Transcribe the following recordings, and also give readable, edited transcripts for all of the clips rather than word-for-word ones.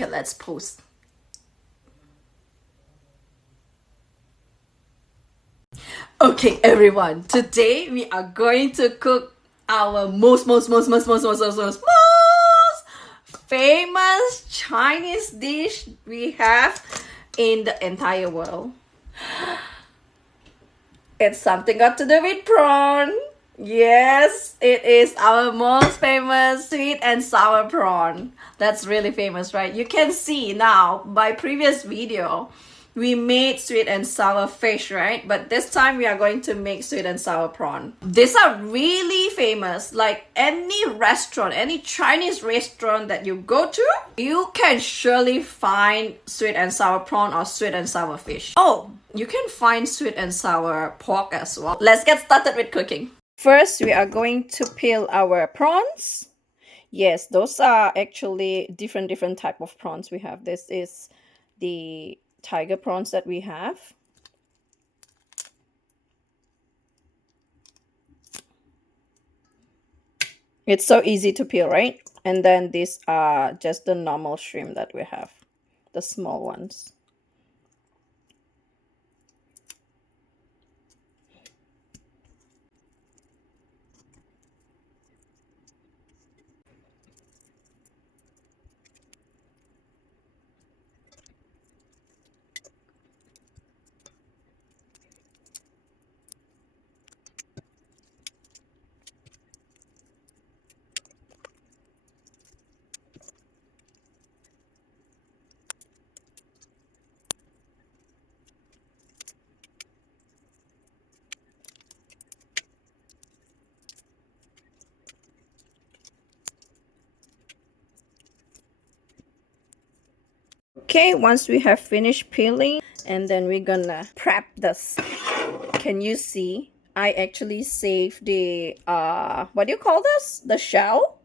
Okay, let's pause. Okay, everyone. Today we are going to cook our most famous Chinese dish we have in the entire world. It's something got to do with prawn. Yes, it is our most famous sweet and sour prawn. That's really famous, right? You can see now by previous video, we made sweet and sour fish, right? But this time we are going to make sweet and sour prawn. These are really famous. Like any restaurant, any Chinese restaurant that you go to, you can surely find sweet and sour prawn or sweet and sour fish. Oh, you can find sweet and sour pork as well. Let's get started with cooking. First, we are going to peel our prawns. Yes, those are actually different type of prawns we have. This is the tiger prawns that we have. It's so easy to peel, right? And then these are just the normal shrimp that we have, the small ones. Okay, once we have finished peeling, and then we're gonna prep this. Can you see? I actually saved the what do you call this? The shell.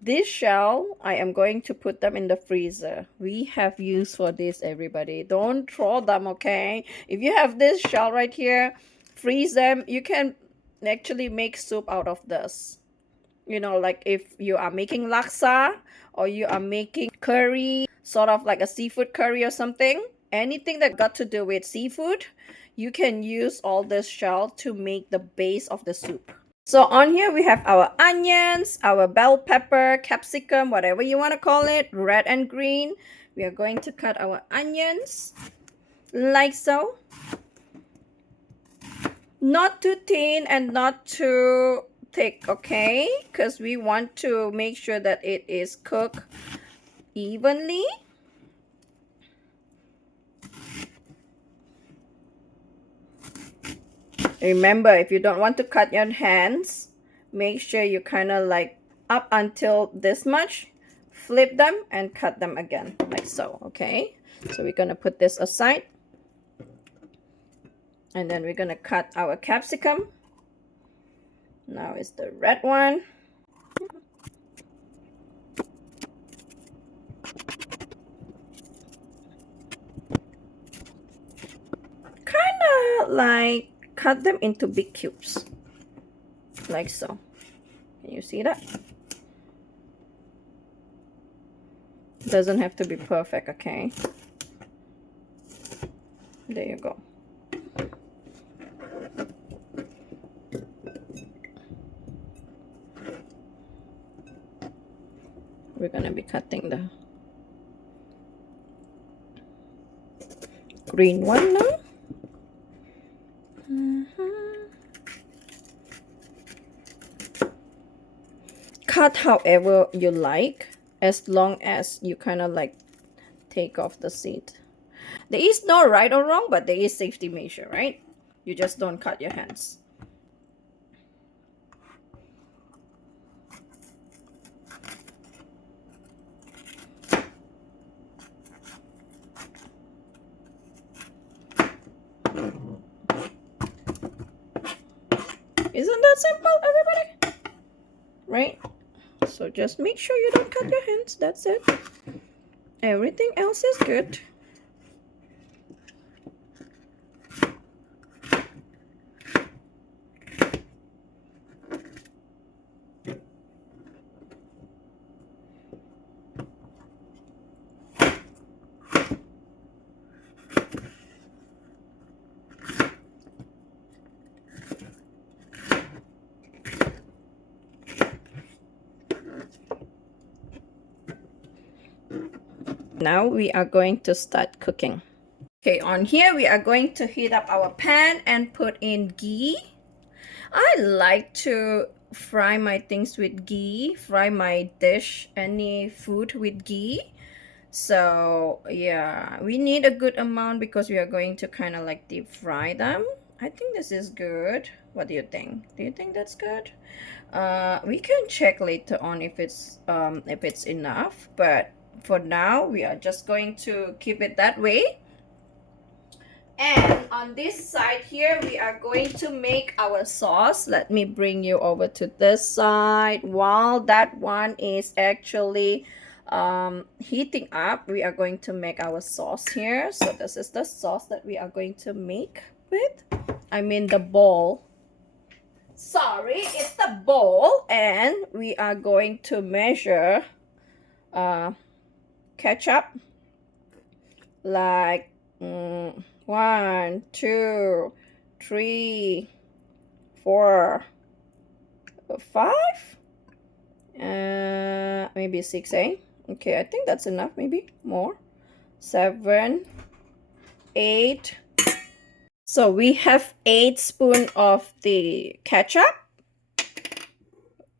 This shell, I am going to put them in the freezer. We have use for this, everybody. Don't throw them, okay? If you have this shell right here, freeze them. You can actually make soup out of this. You know, like if you are making laksa or you are making curry, sort of like a seafood curry or something, anything that got to do with seafood, you can use all this shell to make the base of the soup. So on here we have our onions, our bell pepper, capsicum, whatever you want to call it, red and green. We are going to cut our onions like so. Not too thin and not too thick, okay? Because we want to make sure that it is cooked evenly. Remember, if you don't want to cut your hands, make sure you kind of like up until this much, flip them and cut them again like so, okay? So we're going to put this aside. And then we're going to cut our capsicum. Now is the red one. Kind of like cut them into big cubes. Like so. Can you see that? Doesn't have to be perfect, okay? There you go. We're gonna be cutting the green one now. Cut however you like, as long as you kind of like take off the seed. There is no right or wrong, but there is safety measure, right? You just don't cut your hands. Isn't that simple, everybody? Right? So just make sure you don't cut your hands. That's it. Everything else is good. Now we are going to start cooking. Okay, on here we are going to heat up our pan and put in ghee. I like to fry my things with ghee, fry my dish, any food with ghee. So yeah, we need a good amount because we are going to kind of like deep fry them. I think this is good. What do you think? Do you think that's good? We can check later on if it's enough, but for now we are just going to keep it that way. And on this side here, we are going to make our sauce. Let me bring you over to this side. While that one is actually heating up, we are going to make our sauce here. So this is the sauce that we are going to make with. I mean the bowl. Sorry, it's the bowl. And we are going to measure ketchup like 1, 2, 3, 4, 5, maybe 6, eh? Okay, I think that's enough. Maybe more. 7, 8. So we have 8 spoons of the ketchup.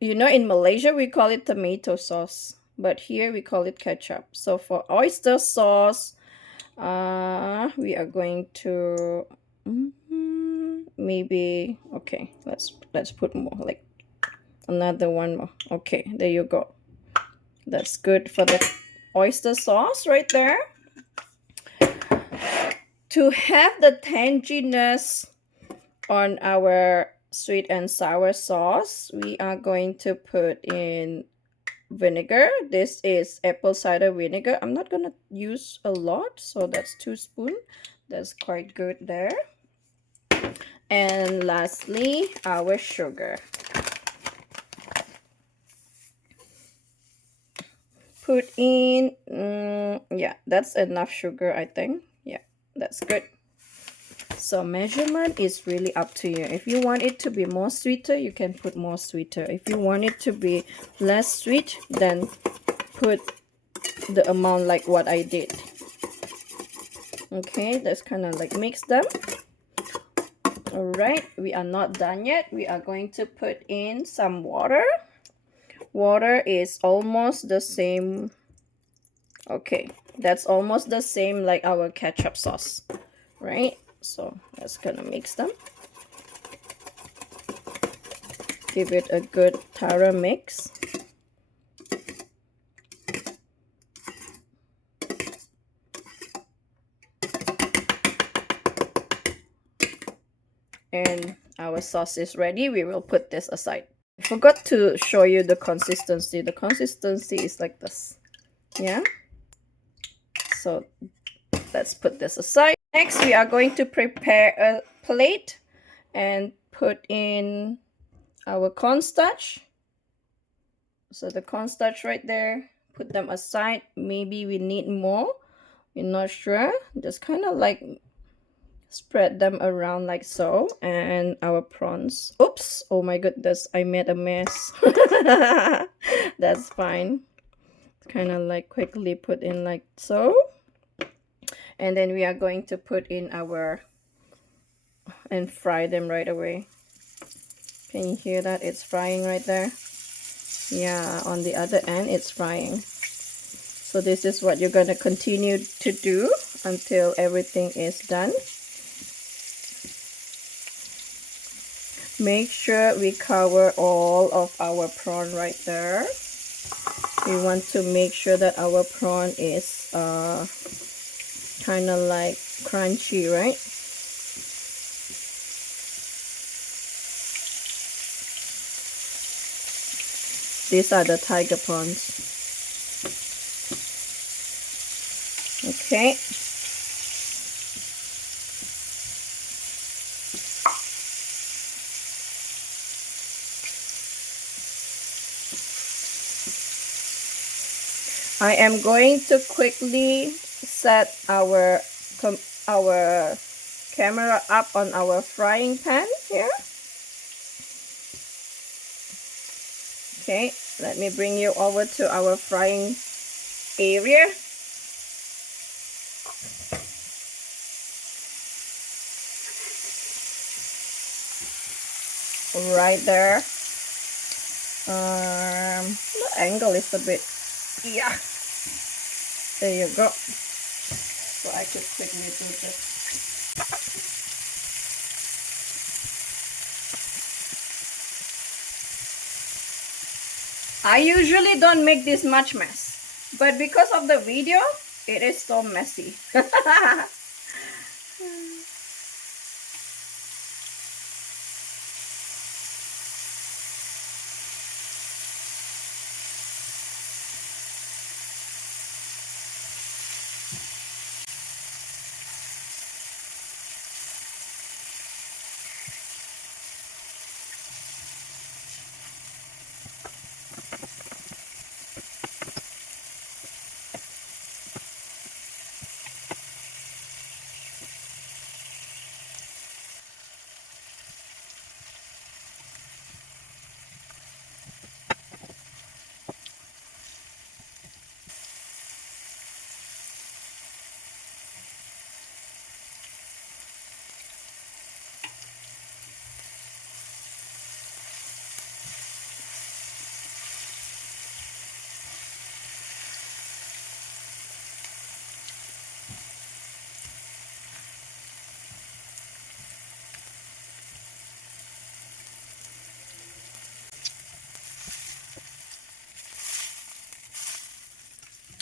You know, in Malaysia we call it tomato sauce, but here we call it ketchup. So for oyster sauce, we are going to maybe, okay, let's put more, like another one more. Okay, there you go. That's good for the oyster sauce right there. To have the tanginess on our sweet and sour sauce, we are going to put in vinegar. This is apple cider vinegar. I'm not gonna use a lot, so that's 2 spoons. That's quite good there. And lastly, our sugar. Put in yeah, that's enough sugar, I think. Yeah, that's good. So measurement is really up to you. If you want it to be more sweeter, you can put more sweeter. If you want it to be less sweet, then put the amount like what I did. Okay, let's kind of like mix them. All right, we are not done yet. We are going to put in some water. Water is almost the same. Okay, that's almost the same like our ketchup sauce, right? So let's kind of mix them. Give it a good thorough mix. And our sauce is ready. We will put this aside. I forgot to show you the consistency. The consistency is like this. Yeah. So let's put this aside. Next, we are going to prepare a plate and put in our cornstarch. So the cornstarch right there, put them aside. Maybe we need more. We're not sure. Just kind of like spread them around like so. And our prawns. Oops, oh my goodness, I made a mess. That's fine. Kind of like quickly put in like so. And then we are going to put in our and fry them right away. Can you hear that? It's frying right there. Yeah, on the other end it's frying. So this is what you're gonna continue to do until everything is done. Make sure we cover all of our prawn right there. We want to make sure that our prawn is kind of like crunchy, right? These are the tiger prawns. Okay. I am going to quickly set our camera up on our frying pan here. Okay, let me bring you over to our frying area. right there. The angle is a bit, yeah. There you go. So I could quickly do this. I usually don't make this much mess, but because of the video, it is so messy.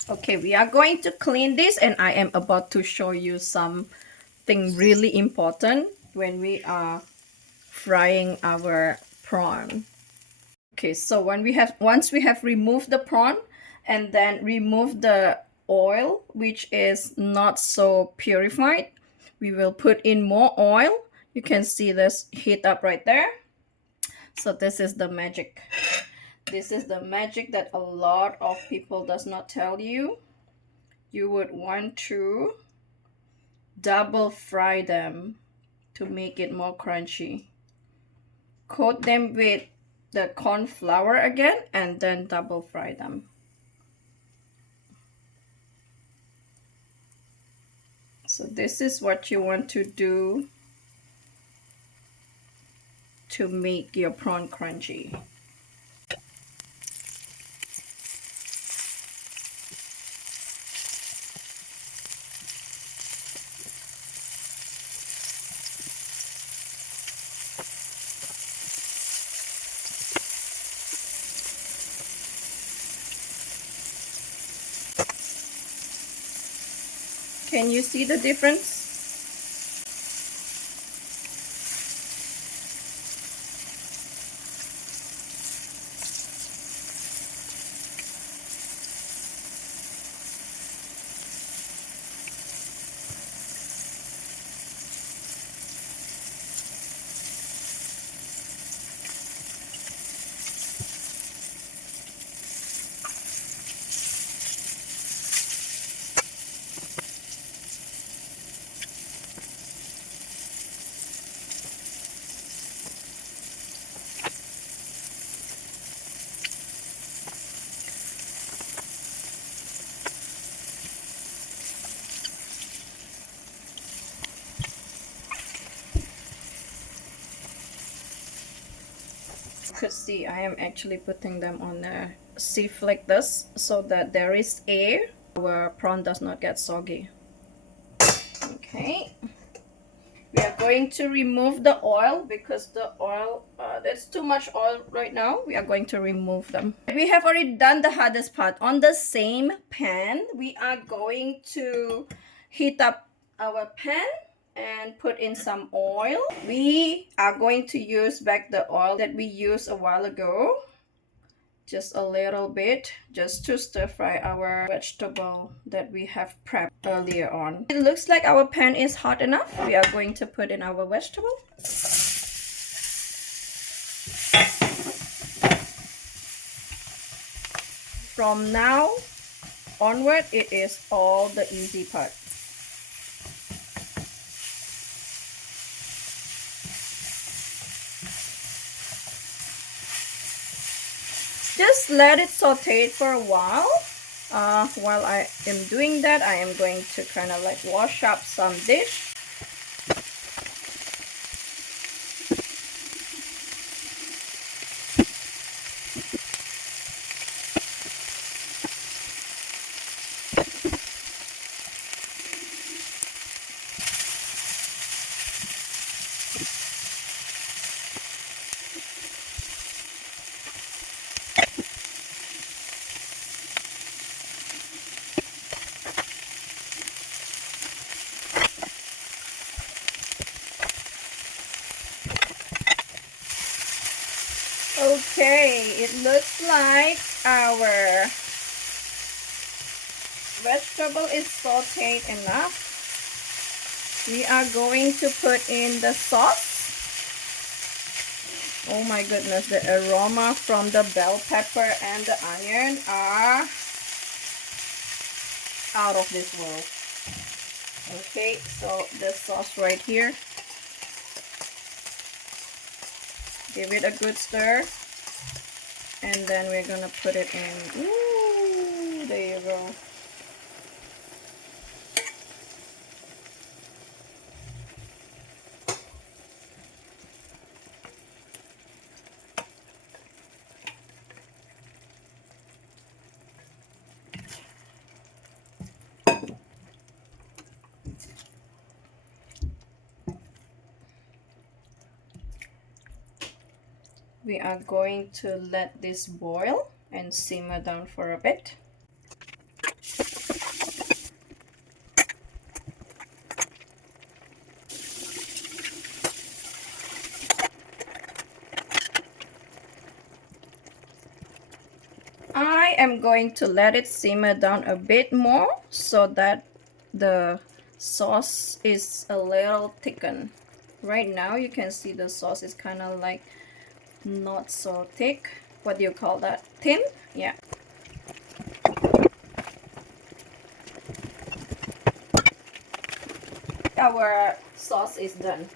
Okay, we are going to clean this, and I am about to show you something really important when we are frying our prawn. Okay, so once we have removed the prawn and then remove the oil, which is not so purified, we will put in more oil. You can see this heat up right there. So this is the magic. This is the magic that a lot of people does not tell you. You would want to double fry them to make it more crunchy. Coat them with the corn flour again and then double fry them. So this is what you want to do to make your prawn crunchy. Can you see the difference? You could see I am actually putting them on a sieve like this so that there is air. Our prawn does not get soggy. Okay. We are going to remove the oil because the oil, there's too much oil right now. We are going to remove them. We have already done the hardest part. On the same pan, we are going to heat up our pan and put in some oil. We are going to use back the oil that we used a while ago. Just a little bit, just to stir fry our vegetable that we have prepped earlier on. It looks like our pan is hot enough. We are going to put in our vegetable. From now onward, it is all the easy part. Just let it saute for a while. While I am doing that, I am going to kind of like wash up some dish. Okay, it looks like our vegetable is sauteed enough. We are going to put in the sauce. Oh my goodness, the aroma from the bell pepper and the onion are out of this world. Okay, so the sauce right here. Give it a good stir. And then we're gonna put it in. Ooh, there you go. We are going to let this boil and simmer down for a bit. I am going to let it simmer down a bit more so that the sauce is a little thickened. Right now you can see the sauce is kind of like not so thick. What do you call that? Thin? Yeah. Our sauce is done.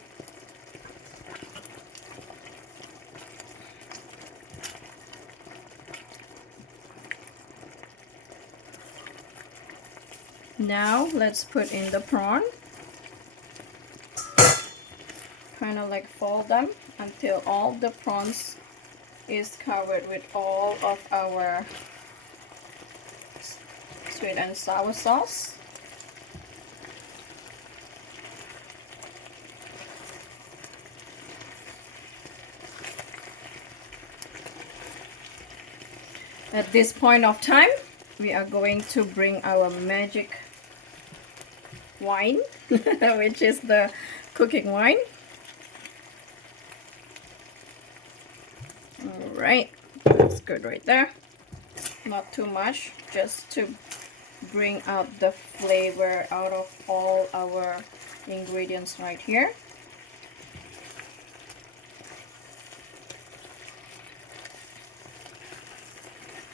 Now let's put in the prawn. Kind of like fold them until all the prawns is covered with all of our sweet and sour sauce. At this point of time, we are going to bring our magic wine, which is the cooking wine. Alright, that's good right there. Not too much, just to bring out the flavor out of all our ingredients right here.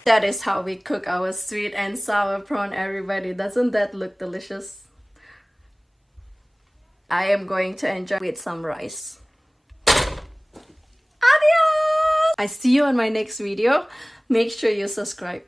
That is how we cook our sweet and sour prawn, everybody. Doesn't that look delicious? I am going to enjoy with some rice. Adios! I see you on my next video. Make sure you subscribe.